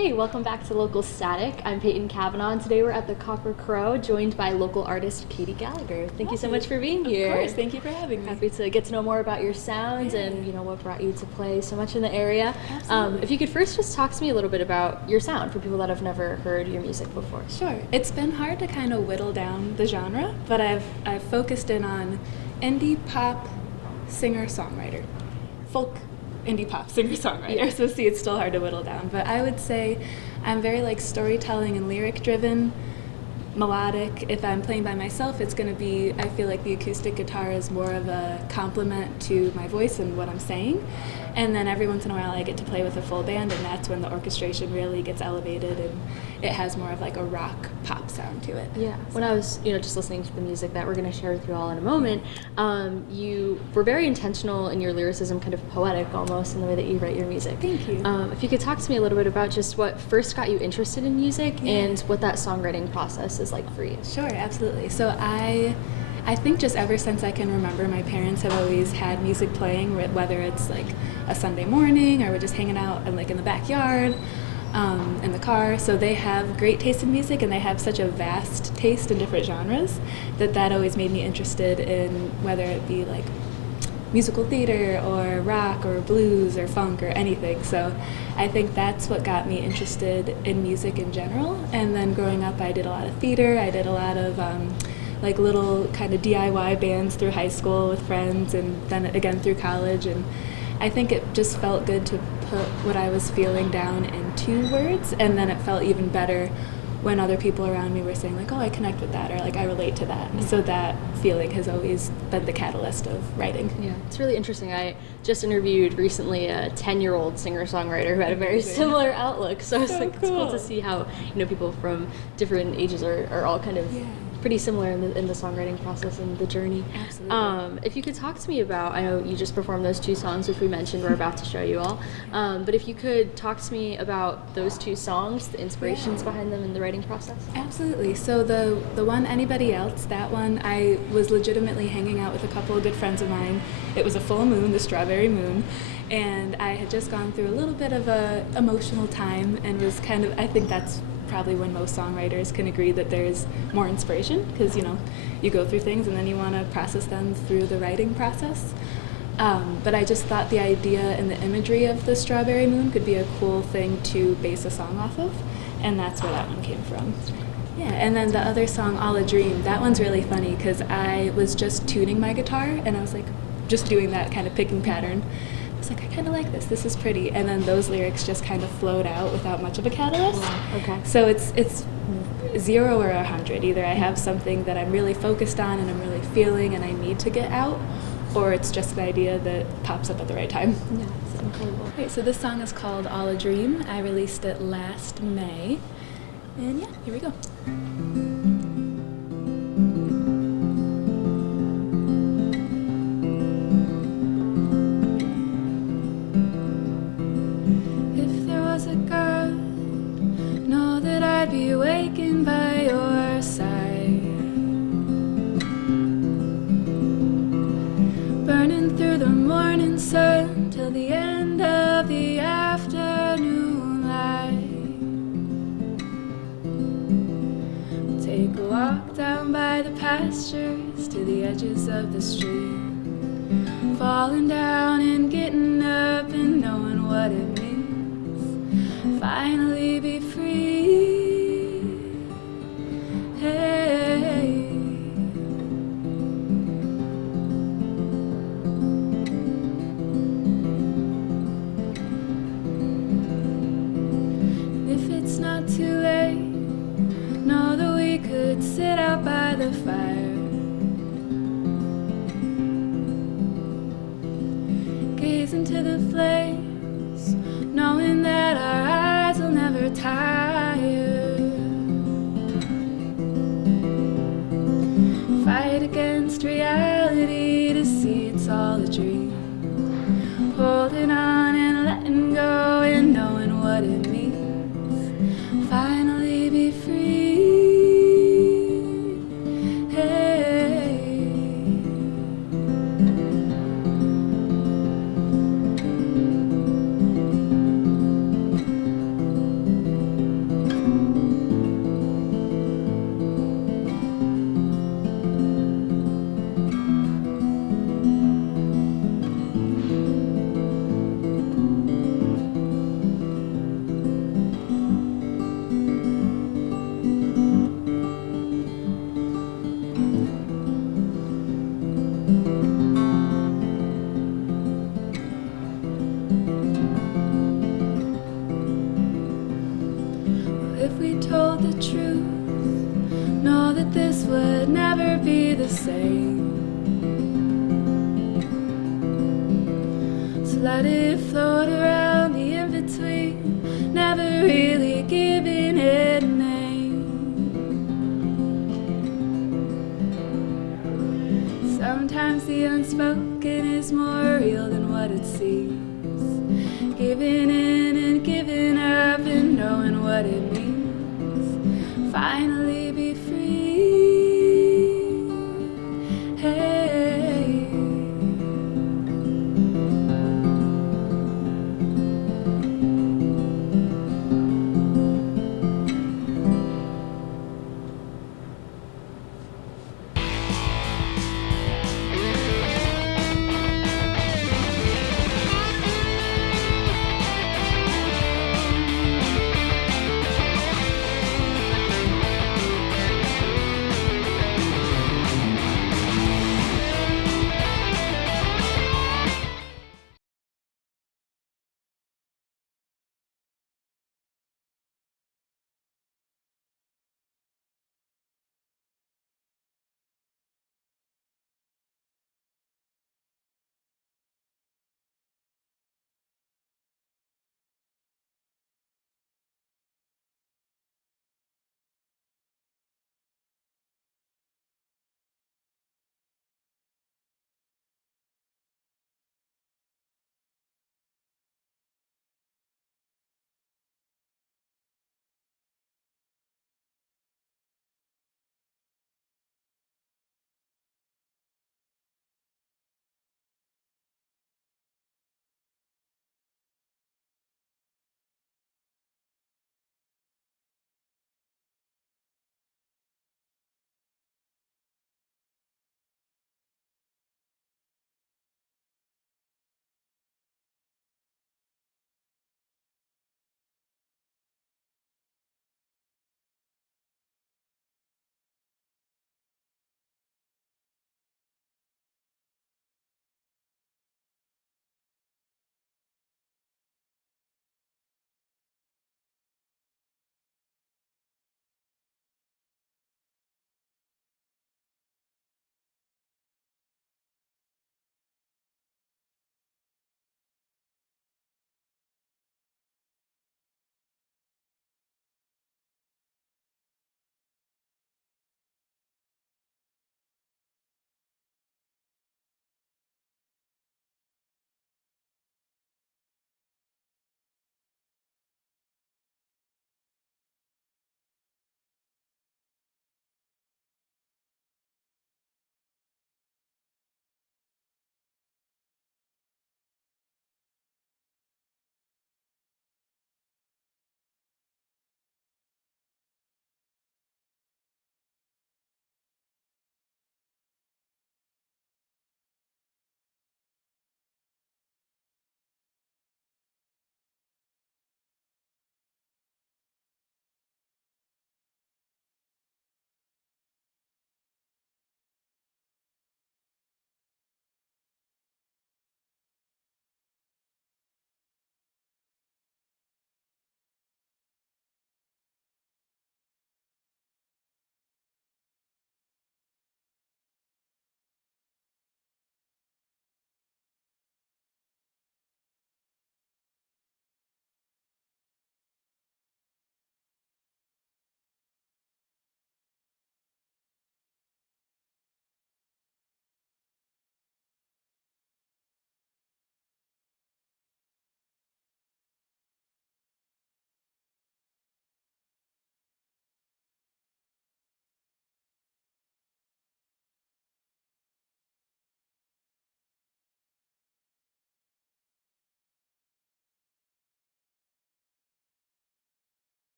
Hey, welcome back to Local Static. I'm Peyton Kavanaugh, and today we're at the Copper Crow, joined by local artist Caity Gallagher. Thank you so much for being here. Of course, thank you for having me. Happy to get to know more about your sounds and what brought you to play so much in the area. Absolutely. If you could first just talk to me a little bit about your sound for people that have never heard your music before. Sure. It's been hard to kind of whittle down the genre, but I've focused in on indie pop singer-songwriter, folk indie pop singer-songwriter. Yeah. So see, it's still hard to whittle down, but I would say I'm very storytelling and lyric driven, melodic. If I'm playing by myself, it's going to be, I feel like the acoustic guitar is more of a complement to my voice and what I'm saying. And then every once in a while I get to play with a full band, and that's when the orchestration really gets elevated and it has more of a rock pop sound to it. Yeah. When I was, just listening to the music that we're going to share with you all in a moment, you were very intentional in your lyricism, kind of poetic almost in the way that you write your music. Thank you. If you could talk to me a little bit about just what first got you interested in music and what that songwriting process is like for you. Sure, absolutely. So I think just ever since I can remember, my parents have always had music playing, whether it's a Sunday morning or we're just hanging out and in the backyard, in the car. So they have great taste in music, and they have such a vast taste in different genres that always made me interested in whether it be musical theater or rock or blues or funk or anything. So I think that's what got me interested in music in general. And then growing up, I did a lot of theater. I did a lot of little kind of DIY bands through high school with friends, and then again through college. And I think it just felt good to put what I was feeling down into words, and then it felt even better when other people around me were saying oh, I connect with that, or I relate to that. Yeah. So that feeling has always been the catalyst of writing. Yeah, it's really interesting. I just interviewed recently a 10-year-old singer-songwriter who had a very similar outlook. So it's it's cool to see how people from different ages are all kind of pretty similar in the songwriting process and the journey. Absolutely. If you could talk to me about, I know you just performed those two songs, which we mentioned we're about to show you all, but if you could talk to me about those two songs, the inspirations behind them and the writing process. Absolutely. So the one, Anybody Else, that one, I was legitimately hanging out with a couple of good friends of mine. It was a full moon, the strawberry moon, and I had just gone through a little bit of a emotional time and was I think that's probably when most songwriters can agree that there's more inspiration, because you go through things and then you want to process them through the writing process. But I just thought the idea and the imagery of the strawberry moon could be a cool thing to base a song off of, and that's where that one came from. Yeah, and then the other song, All a Dream, that one's really funny because I was just tuning my guitar and I was just doing that kind of picking pattern. I was I kind of like this. This is pretty. And then those lyrics just kind of flowed out without much of a catalyst. Okay. So it's 0 or 100. Either I have something that I'm really focused on and I'm really feeling and I need to get out, or it's just an idea that pops up at the right time. Yeah, it's incredible. Okay, so this song is called All a Dream. I released it last May. And here we go. I'd be awakened by your side, burning through the morning sun till the end of the afternoon light. Take a walk down by the pastures to the edges of the stream, falling down and getting up and knowing what it means. Finally be free. Not too late, know that we could sit out by the fire, gaze into the flames, knowing that our eyes will never tire. Fight against reality to see it's all a dream, holding on and letting go and knowing what it means. Finally be free. truth. Know that this would never be the same. So let it float around the in-between, never really giving it a name. Sometimes the unspoken is more real than what it seems. Giving in and giving up and knowing what it means. Finally be free. Hey.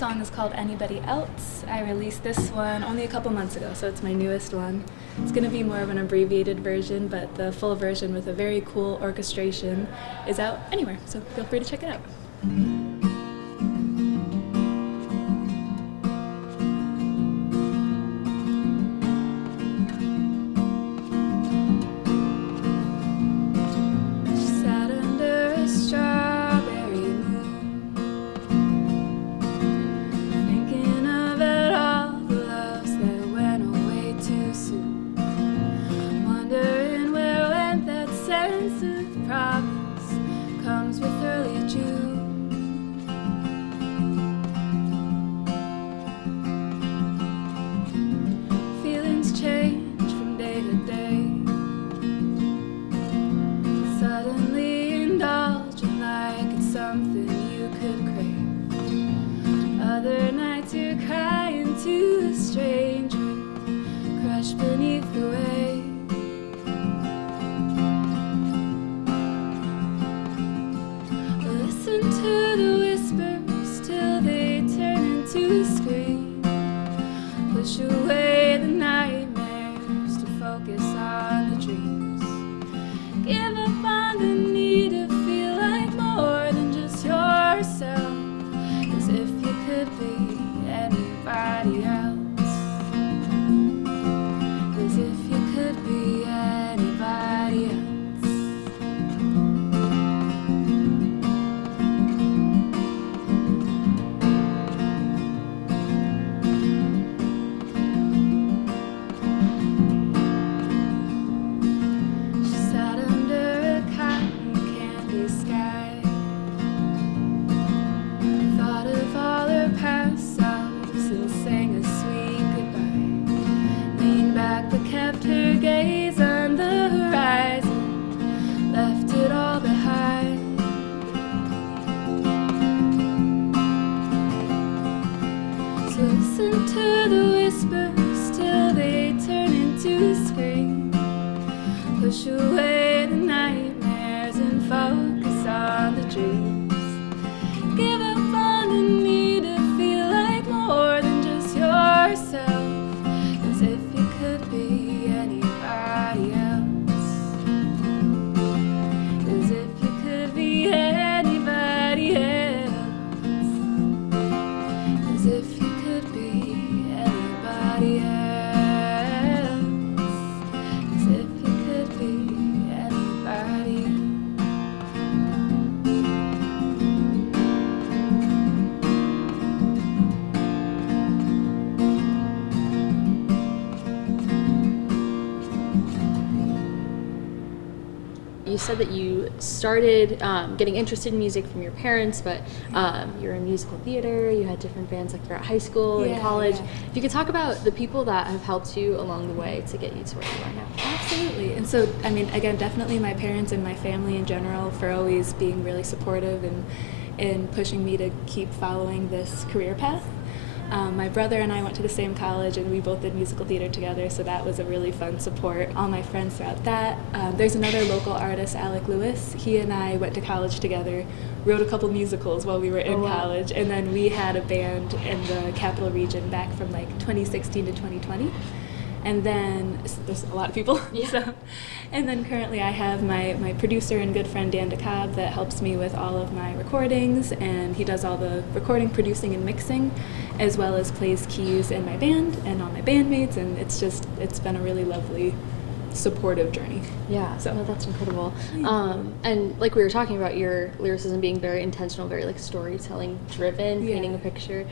song is called Anybody Else. I released this one only a couple months ago, so it's my newest one. It's going to be more of an abbreviated version, but the full version with a very cool orchestration is out anywhere, so feel free to check it out. You said that you started getting interested in music from your parents, but you're in musical theater, you had different bands like throughout high school and college. Yeah. If you could talk about the people that have helped you along the way to get you to where you are now. Absolutely. And so, I mean, again, definitely my parents and my family in general for always being really supportive and pushing me to keep following this career path. My brother and I went to the same college, and we both did musical theater together, so that was a really fun support. All my friends throughout that. There's another local artist, Alec Lewis. He and I went to college together, wrote a couple musicals while we were in college, and then we had a band in the Capital Region back from like 2016 to 2020. And then there's a lot of people. Yeah. So, and then currently I have my producer and good friend Dan DeKalb that helps me with all of my recordings, and he does all the recording, producing, and mixing, as well as plays keys in my band and all my bandmates, and it's been a really lovely supportive journey. Yeah, so no, that's incredible. And like we were talking about, your lyricism being very intentional, very like storytelling driven, painting a picture.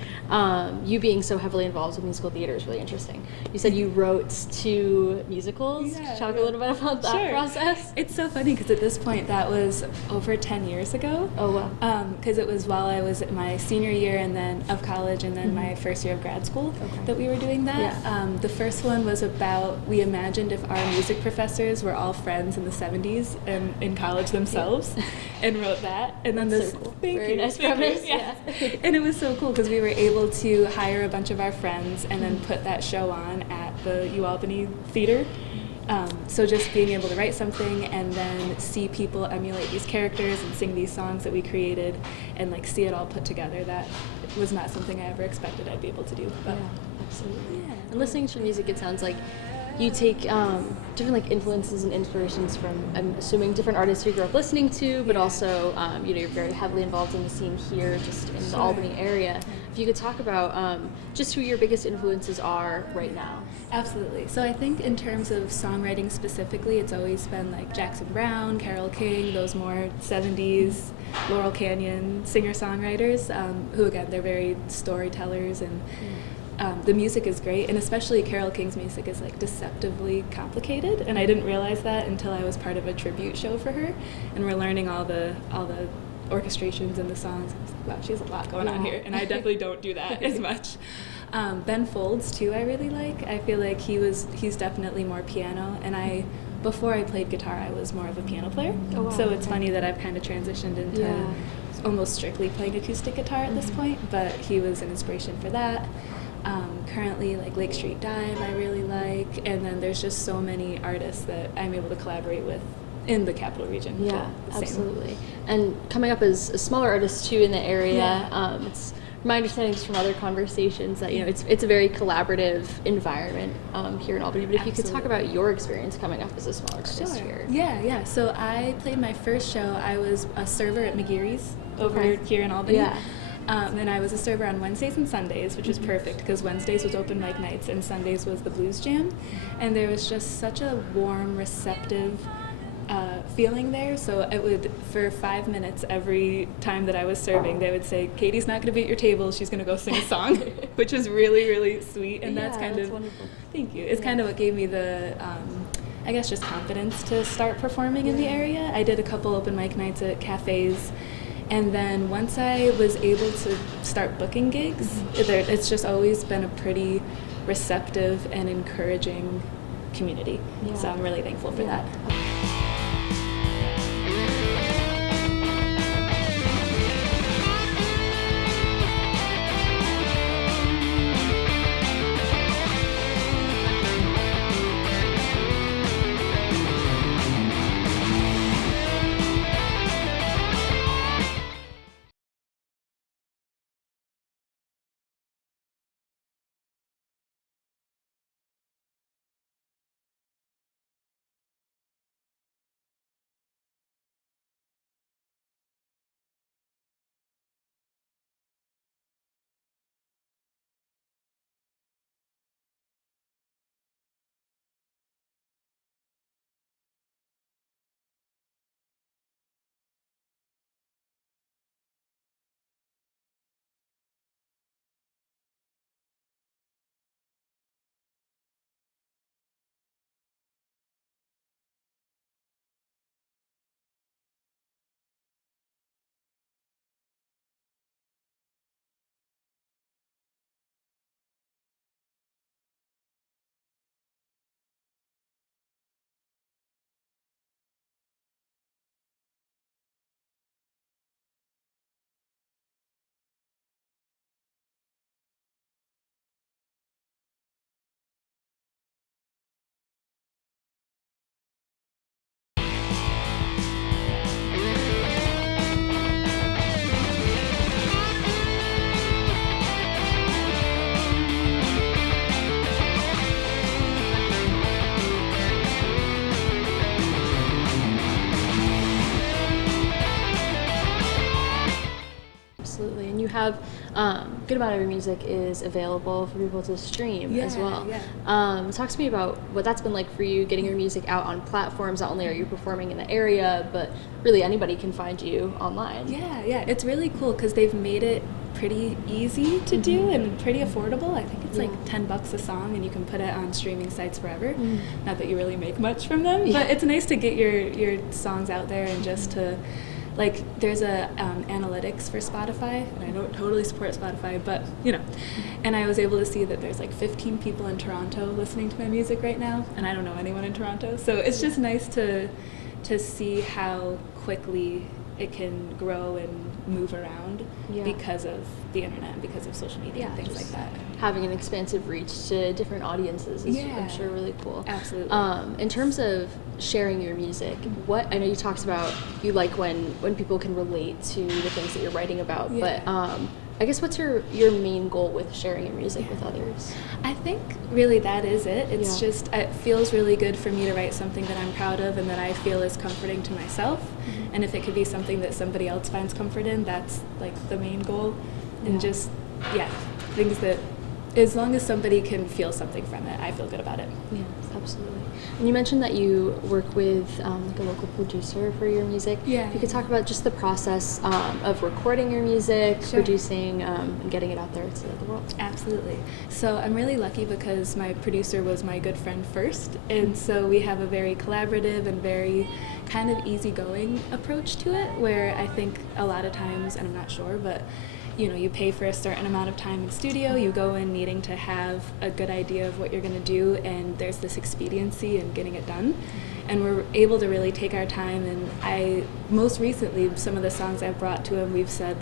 You being so heavily involved with musical theater is really interesting. You said you wrote 2 musicals. Could you talk a little bit about that process? It's so funny because at this point that was over 10 years ago. Oh wow. Because it was while I was in my senior year and then of college and then my first year of grad school that we were doing that. Yeah. The first one was about, we imagined if our music professors were all friends in the 70s and in college themselves, and wrote that. And then That's so cool. Very nice premise. Yeah. And it was so cool because we were able to hire a bunch of our friends and then put that show on at the UAlbany Theater. So just being able to write something and then see people emulate these characters and sing these songs that we created and like see it all put together, that was not something I ever expected I'd be able to do. But Absolutely. Yeah. And listening to your music, it sounds like you take different like influences and inspirations from, I'm assuming, different artists you grew up listening to, but also you're very heavily involved in the scene here, just in the Albany area. If you could talk about just who your biggest influences are right now. Absolutely. So I think in terms of songwriting specifically, it's always been like Jackson Browne, Carole King, those more 70s, Laurel Canyon singer-songwriters, who again, they're very storytellers, and the music is great, and especially Carole King's music is like deceptively complicated, and I didn't realize that until I was part of a tribute show for her, and we're learning all the orchestrations and the songs. I was like, wow, she has a lot going on here, and I definitely don't do that as much. Ben Folds too, I really like. I feel like he's definitely more piano, and before I played guitar, I was more of a piano player. Oh, wow. So it's funny that I've kind of transitioned into almost strictly playing acoustic guitar at this point, but he was an inspiration for that. Currently, like Lake Street Dive, I really like, and then there's just so many artists that I'm able to collaborate with in the capital region. Yeah, absolutely. And coming up as a smaller artist too in the area, it's my understanding just from other conversations that it's a very collaborative environment here in Albany. But if you could talk about your experience coming up as a smaller artist here. Yeah. So I played my first show. I was a server at McGeary's over here in Albany. Yeah. And I was a server on Wednesdays and Sundays, which was perfect because Wednesdays was open mic nights and Sundays was the blues jam. And there was just such a warm, receptive feeling there. So it would, for 5 minutes every time that I was serving, they would say, Caity's not going to be at your table, she's going to go sing a song, which was really, really sweet. And that's kind of, wonderful. Thank you. It's kind of what gave me the, I guess, just confidence to start performing in the area. I did a couple open mic nights at cafes. And then once I was able to start booking gigs, it's just always been a pretty receptive and encouraging community. Yeah. So I'm really thankful for that. Absolutely, and you have a good amount of your music is available for people to stream as well. Talk to me about what that's been like for you, getting your music out on platforms. Not only are you performing in the area, but really anybody can find you online. Yeah, it's really cool because they've made it pretty easy to do and pretty affordable. I think it's like $10 a song, and you can put it on streaming sites forever. Not that you really make much from them, but it's nice to get your songs out there and just to. Like, there's a analytics for Spotify, and I don't totally support Spotify, but, and I was able to see that there's like 15 people in Toronto listening to my music right now, and I don't know anyone in Toronto, so it's just nice to see how quickly it can grow and move around because of the internet and because of social media and things like that. Having an expansive reach to different audiences is, I'm sure, really cool. Absolutely. In terms of sharing your music, I know you talked about you like when people can relate to the things that you're writing about, but I guess what's your main goal with sharing your music with others? I think really that is it. It's Yeah. just, it feels really good for me to write something that I'm proud of and that I feel is comforting to myself. And if it could be something that somebody else finds comfort in, that's like the main goal. And just, things that, as long as somebody can feel something from it, I feel good about it. Yeah, absolutely. And you mentioned that you work with like a local producer for your music. Yeah. If you could talk about just the process of recording your music, Sure. producing, and getting it out there to the world. Absolutely. So I'm really lucky because my producer was my good friend first, and so we have a very collaborative and very kind of easygoing approach to it, where I think a lot of times, and I'm not sure, but you pay for a certain amount of time in studio, you go in needing to have a good idea of what you're going to do, and there's this expediency in getting it done. And we're able to really take our time, and most recently, some of the songs I've brought to him, we've said,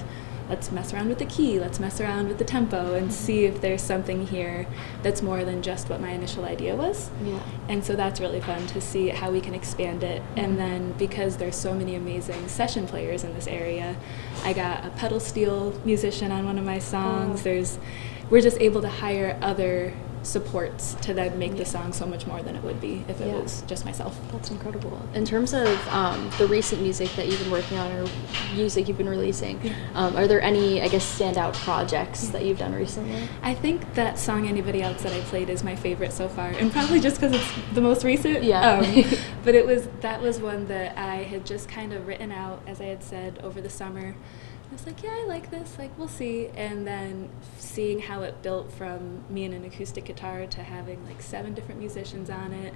let's mess around with the key, let's mess around with the tempo, and see if there's something here that's more than just what my initial idea was. Yeah. And so that's really fun to see how we can expand it. And then because there's so many amazing session players in this area, I got a pedal steel musician on one of my songs. We're just able to hire other supports to then make the song so much more than it would be if it was just myself. That's incredible. In terms of the recent music that you've been working on or music you've been releasing, are there any, I guess, standout projects that you've done recently? I think that song Anybody Else that I played is my favorite so far, and probably just because it's the most recent. Yeah. But that was one that I had just kind of written out, as I had said, over the summer. I was like, yeah, I like this, like, we'll see. And then seeing how it built from me and an acoustic guitar to having like 7 different musicians on it.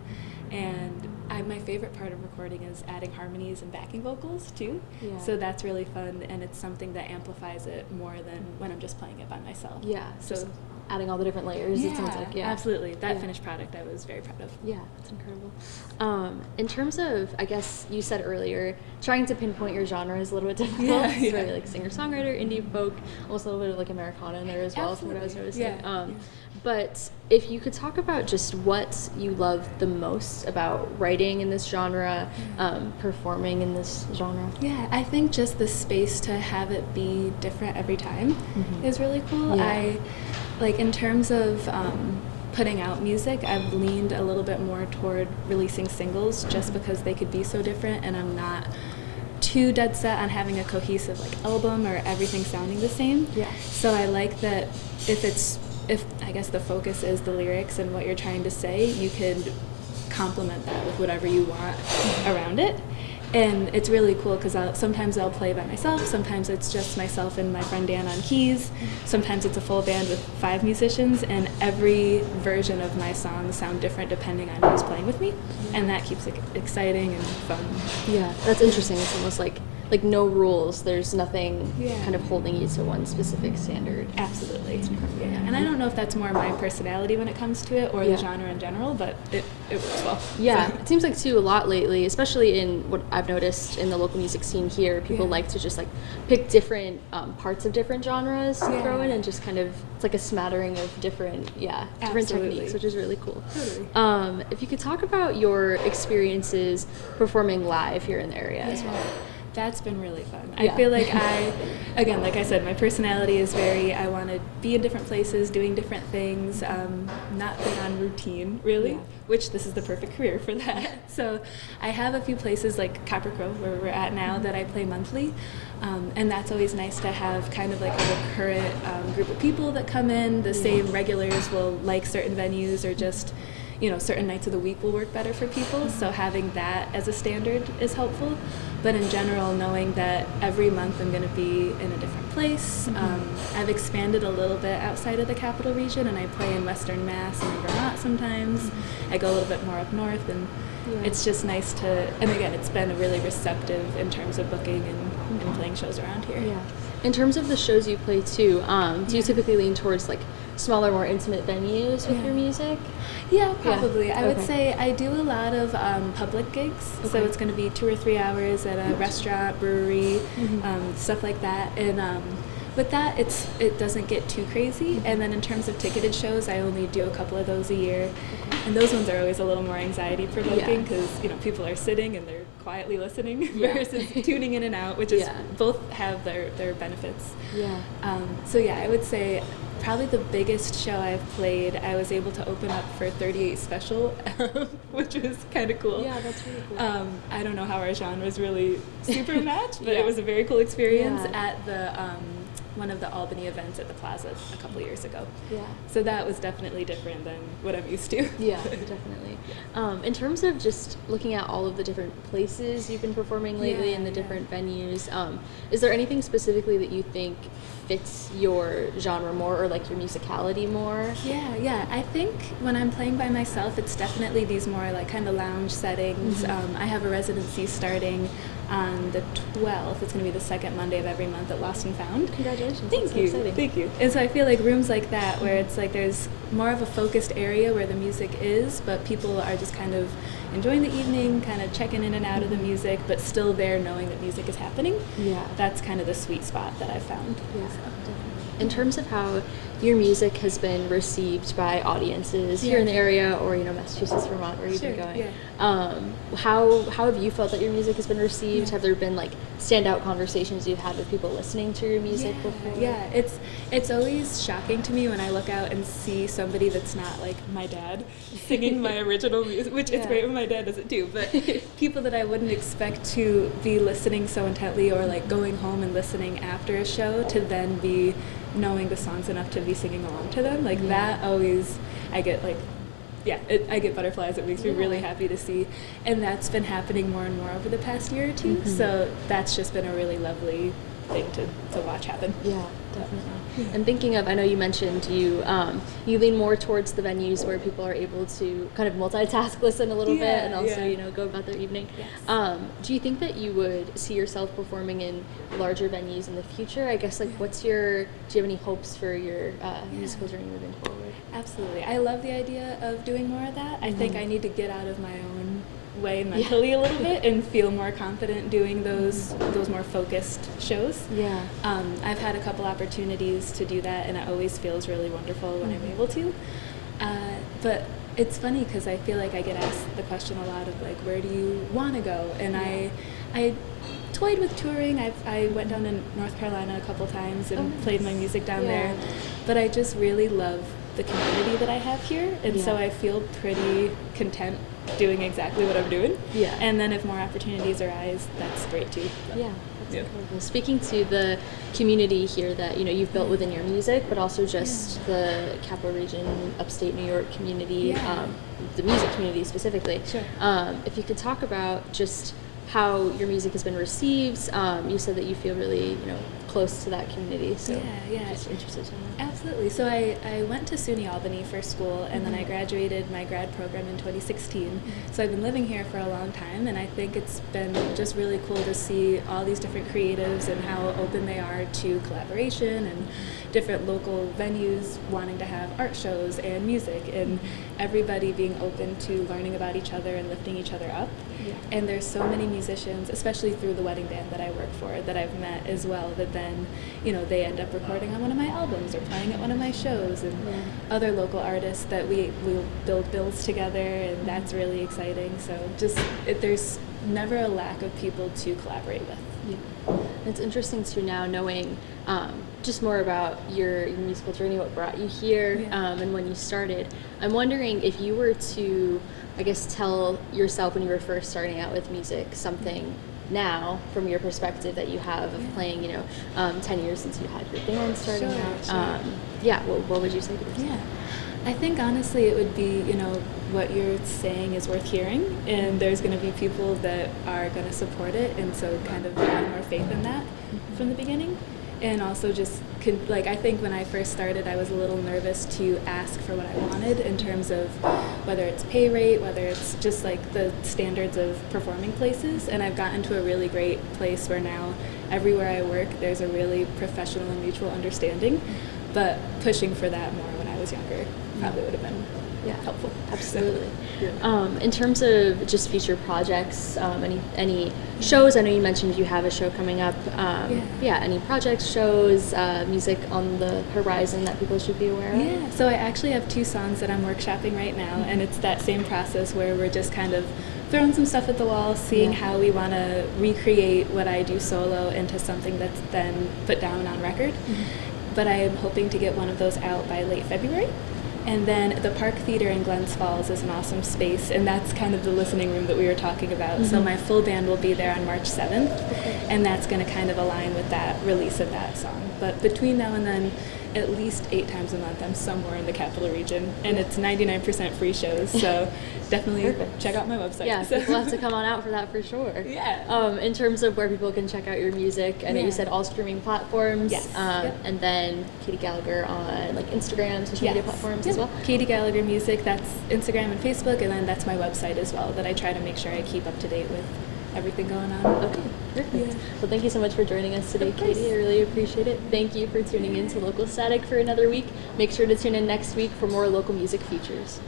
And my favorite part of recording is adding harmonies and backing vocals too. Yeah. So that's really fun, and it's something that amplifies it more than when I'm just playing it by myself. Yeah. So just adding all the different layers, it sounds like. Yeah, absolutely. That finished product I was very proud of. Yeah, that's incredible. In terms of, I guess you said earlier, trying to pinpoint your genre is a little bit difficult. It's very like singer-songwriter, indie folk, almost a little bit of like Americana in there as well, from what I was noticing. But if you could talk about just what you love the most about writing in this genre, performing in this genre. Yeah, I think just the space to have it be different every time is really cool. Yeah. In terms of putting out music, I've leaned a little bit more toward releasing singles just because they could be so different, and I'm not too dead set on having a cohesive album or everything sounding the same. Yeah. So I like that if I guess the focus is the lyrics and what you're trying to say, you can complement that with whatever you want around it. And it's really cool because sometimes I'll play by myself, sometimes it's just myself and my friend Dan on keys, sometimes it's a full band with 5 musicians, and every version of my songs sound different depending on who's playing with me, and that keeps it exciting and fun. Yeah, that's interesting. It's almost like no rules. There's nothing kind of holding you to one specific standard. Absolutely. Yeah. And I don't know if that's more my personality when it comes to it or the genre in general, but it works well. Yeah, So. it seems like too a lot lately, especially in what I've noticed in the local music scene here, people like to just pick different parts of different genres to throw in, and just kind of, it's like a smattering of different techniques, which is really cool. Totally. If you could talk about your experiences performing live here in the area as well. That's been really fun. I feel like again, like I said, my personality is I want to be in different places, doing different things, not big on routine, really, which this is the perfect career for that. So I have a few places like Copper Crow, where we're at now, that I play monthly, and that's always nice to have kind of like a recurrent group of people that come in. The same regulars will like certain venues, or just certain nights of the week will work better for people, so having that as a standard is helpful. But in general, knowing that every month I'm going to be in a different place. I've expanded a little bit outside of the capital region, and I play in Western Mass and in Vermont sometimes. I go a little bit more up north, and it's just nice to, and again, it's been really receptive in terms of booking and playing shows around here. Yeah. In terms of the shows you play too, do you typically lean towards smaller, more intimate venues with your music? Yeah, probably. I would say I do a lot of public gigs, so it's going to be 2 or 3 hours at a restaurant, brewery, stuff like that. And with that, it doesn't get too crazy. And then in terms of ticketed shows, I only do a couple of those a year, and those ones are always a little more anxiety provoking because people are sitting and they're quietly listening Yeah. versus tuning in and out, which is Yeah. both have their benefits. Yeah. So yeah, I would say probably the biggest show I've played, I was able to open up for 38 Special, which was kind of cool. Yeah, that's really cool. I don't know how our genres really super match, but Yeah. it was a very cool experience Yeah. at the one of the Albany events at the Plaza a couple years ago. Yeah. So that was definitely different than what I'm used to. Yeah, definitely. In terms of just looking at all of the different places you've been performing lately and the different venues, is there anything specifically that you think fits your genre more or like your musicality more? Yeah. I think when I'm playing by myself, it's definitely these more like kind of lounge settings. I have a residency starting on the 12th. It's going to be the second Monday of every month at Lost and Found. Congratulations. Thank you. Exciting. Thank you. And so I feel like rooms like that where it's like there's more of a focused area where the music is, but people are just kind of enjoying the evening, kind of checking in and out of the music, but still there knowing that music is happening. Yeah. That's kind of the sweet spot that I found. Yeah, definitely. In terms of how your music has been received by audiences here in the area or, Massachusetts, Vermont, where you've been going, how have you felt that your music has been received? Have there been like standout conversations you've had with people listening to your music before? Yeah, it's always shocking to me when I look out and see somebody that's not like my dad singing my original music, which is great when my dad does it too, but people that I wouldn't expect to be listening so intently or like going home and listening after a show to then be knowing the songs enough to be singing along to them, like that always, I get like, I get butterflies. It makes me really happy to see, and that's been happening more and more over the past year or two, so that's just been a really lovely thing to watch happen. Yeah, definitely. And thinking of, I know you mentioned you lean more towards the venues where people are able to kind of multitask, listen a little bit, and also go about their evening. Yes. Do you think that you would see yourself performing in larger venues in the future? I guess do you have any hopes for your musical journey moving forward? Absolutely. I love the idea of doing more of that. I think I need to get out of my own way mentally a little bit and feel more confident doing those more focused shows. Yeah. I've had a couple opportunities to do that, and it always feels really wonderful when I'm able to. But it's funny because I feel like I get asked the question a lot of like, where do you want to go? And I toyed with touring. I went down to North Carolina a couple times and played my music down there. But I just really love the community that I have here, and so I feel pretty content doing exactly what I'm doing. Yeah. And then if more opportunities arise, that's great too. So. Yeah. That's incredible. Speaking to the community here that you've built within your music, but also just the Capital Region, upstate New York community, the music community specifically. Sure. If you could talk about just how your music has been received. You said that you feel really, close to that community. So just interested to know. Absolutely. So I went to SUNY Albany for school, and then I graduated my grad program in 2016. So I've been living here for a long time, and I think it's been just really cool to see all these different creatives and how open they are to collaboration and different local venues wanting to have art shows and music, and everybody being open to learning about each other and lifting each other up. Yeah. And there's so many musicians, especially through the wedding band that I work for, that I've met as well, that then, they end up recording on one of my albums or playing at one of my shows, and other local artists that we'll build bills together, and that's really exciting. So there's never a lack of people to collaborate with. Yeah. It's interesting too now knowing just more about your musical journey, what brought you here, and when you started. I'm wondering if you were to, I guess, tell yourself when you were first starting out with music something now from your perspective that you have of playing, 10 years since you had your band starting out. What would you say to yourself? Yeah. I think honestly it would be, what you're saying is worth hearing, and there's going to be people that are going to support it, and so kind of have more faith in that from the beginning. And also just, I think when I first started, I was a little nervous to ask for what I wanted in terms of whether it's pay rate, whether it's just like the standards of performing places. And I've gotten to a really great place where now everywhere I work, there's a really professional and mutual understanding. But pushing for that more when I was younger probably would have been helpful. Absolutely. In terms of just future projects, any shows? I know you mentioned you have a show coming up. Any projects, shows, music on the horizon that people should be aware of? Yeah, so I actually have 2 songs that I'm workshopping right now, and it's that same process where we're just kind of throwing some stuff at the wall, seeing Yeah. how we want to recreate what I do solo into something that's then put down on record. But I am hoping to get one of those out by late February. And then the Park Theater in Glens Falls is an awesome space, and that's kind of the listening room that we were talking about. So my full band will be there on March 7th, and that's going to kind of align with that release of that song. But between now and then, at least 8 times a month, I'm somewhere in the capital region, and it's 99% free shows, so definitely check out my website. Yeah, people have to come on out for that for sure. Yeah. In terms of where people can check out your music, I know you said all streaming platforms. Yes. And then Caity Gallagher on like Instagram, social media platforms as well. Caity Gallagher Music, that's Instagram and Facebook, and then that's my website as well, that I try to make sure I keep up to date with everything going on. Okay, perfect. Yeah. Well, thank you so much for joining us today, Caity. I really appreciate it. Thank you for tuning in to Local Static for another week. Make sure to tune in next week for more local music features.